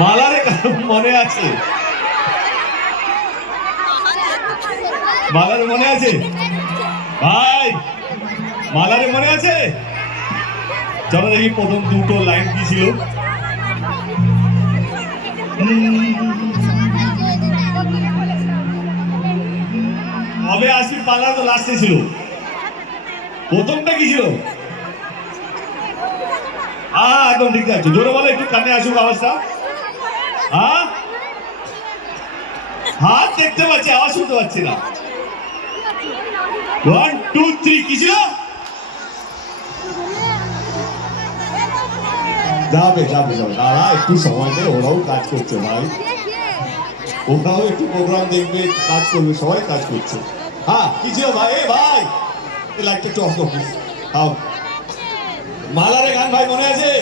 মালারে মনে আছে? মালারে মনে আছে ভাই? মালারে মনে আছে? চলো দেখি প্রথম দুটো লাইন কি ছিল। কবে আসবি পালা তো লাস্টে ছিল। প্রথমটা কি ছিল? একদম ঠিক আছে, জোরে বলো, একটু কানে আসুক আওয়াজটা। হাত দেখতে পাচ্ছি, আওয়াজ শুনতে পাচ্ছি না। 1 2 3 কি ছিল? যাবে যাবে যাবে, দাঁড়া একটু সময় নেই, ওরাও কাজ করছে ভাই, ওরাও একটু প্রোগ্রাম দেখবে, কাজ করবে, সবাই কাজ করছে। কি ছিল ভাই? ভাই লাইটটা একটু অফ করবি। মালারে গান ভাই মনে আছে?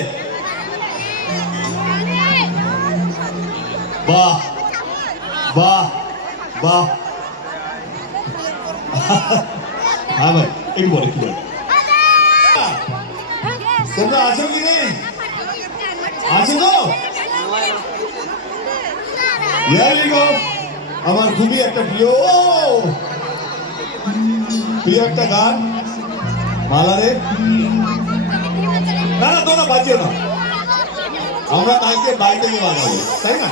বাহ বাহ বাহ। হ্যাঁ ভাই একটু বলে, একটু বলে, তোমরা আছো কি নেই? আছো তো? আমার খুবই একটা প্রিয় প্রিয় একটা গান মালারে। না না তোমরা বাজিও না, আমরা তাইকে বাড়িতে গিয়ে বাজাবো, তাই না?